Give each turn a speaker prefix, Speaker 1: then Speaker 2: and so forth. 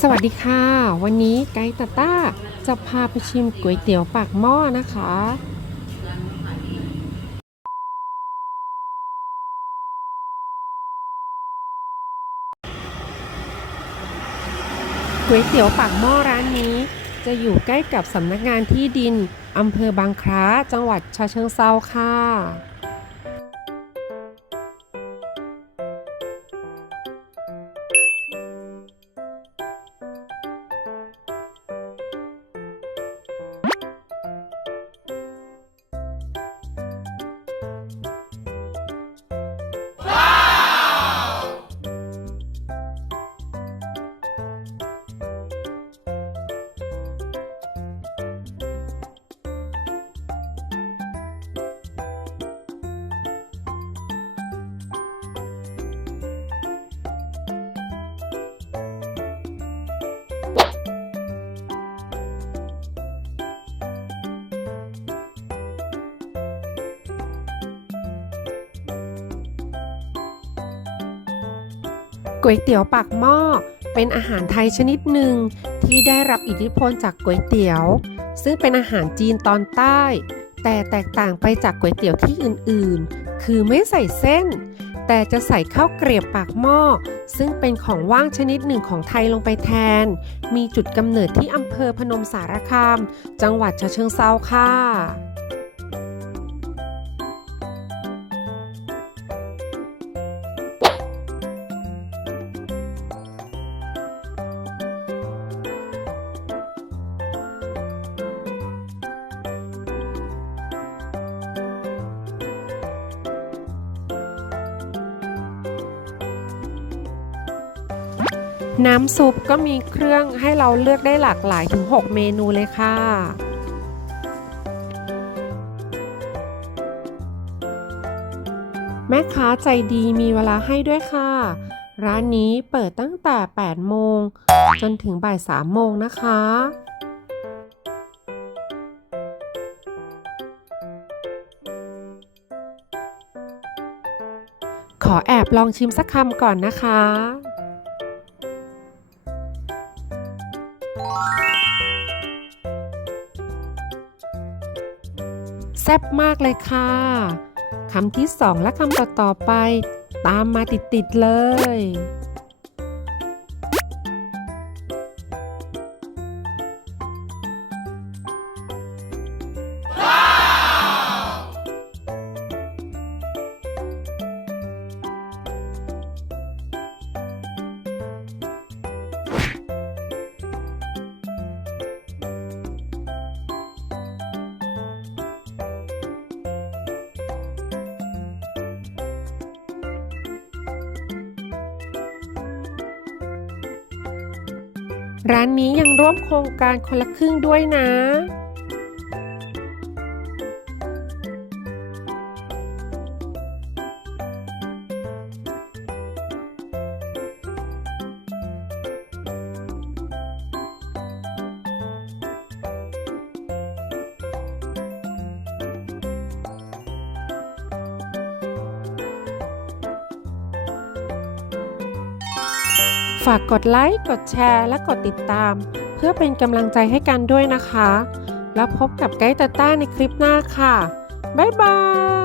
Speaker 1: สวัสดีค่ะ วันนี้ไกด์ตาต้าจะพาไปชิมก๋วยเตี๋ยวปากหม้อนะคะ ก๋วยเตี๋ยวปากหม้อร้านนี้ จะอยู่ใกล้กับสำนักงานที่ดินอำเภอบางคล้าจังหวัดฉะเชิงเซาค่ะ ก๋วยเตี๋ยวปากหม้อเป็นอาหารไทยชนิดหนึ่งที่ได้รับอิทธิพลจากก๋วยเตี๋ยว ซึ่งเป็นอาหารจีนตอนใต้ แต่แตกต่างไปจากก๋วยเตี๋ยวที่อื่นๆ คือไม่ใส่เส้น แต่จะใส่ข้าวเกรียบปากหม้อ ซึ่งเป็นของว่างชนิดหนึ่งของไทยลงไปแทน มีจุดกำเนิดที่อำเภอพนมสารคาม จังหวัดฉะเชิงเซาค่ะ น้ำซุปก็มีเครื่องให้เราเลือกได้หลากหลายถึง 6 เมนูเลยค่ะ แม่ค้าใจดีมีเวลาให้ด้วยค่ะ ร้านนี้เปิดตั้งแต่ 8 โมง จนถึงบ่าย 3 โมงนะคะขอแอบลองชิมสักคำก่อนนะคะ แซ่บมากเลยค่ะคำที่สองและคำต่อๆไป ตามมาติดๆเลย ร้านนี้ยังร่วมโครงการคนละครึ่งด้วยนะ ฝากกดไลค์ กดแชร์ และกดติดตาม เพื่อเป็นกำลังใจให้กันด้วยนะคะ แล้วพบกับไกด์ตาต้าในคลิปหน้าค่ะ บ๊ายบาย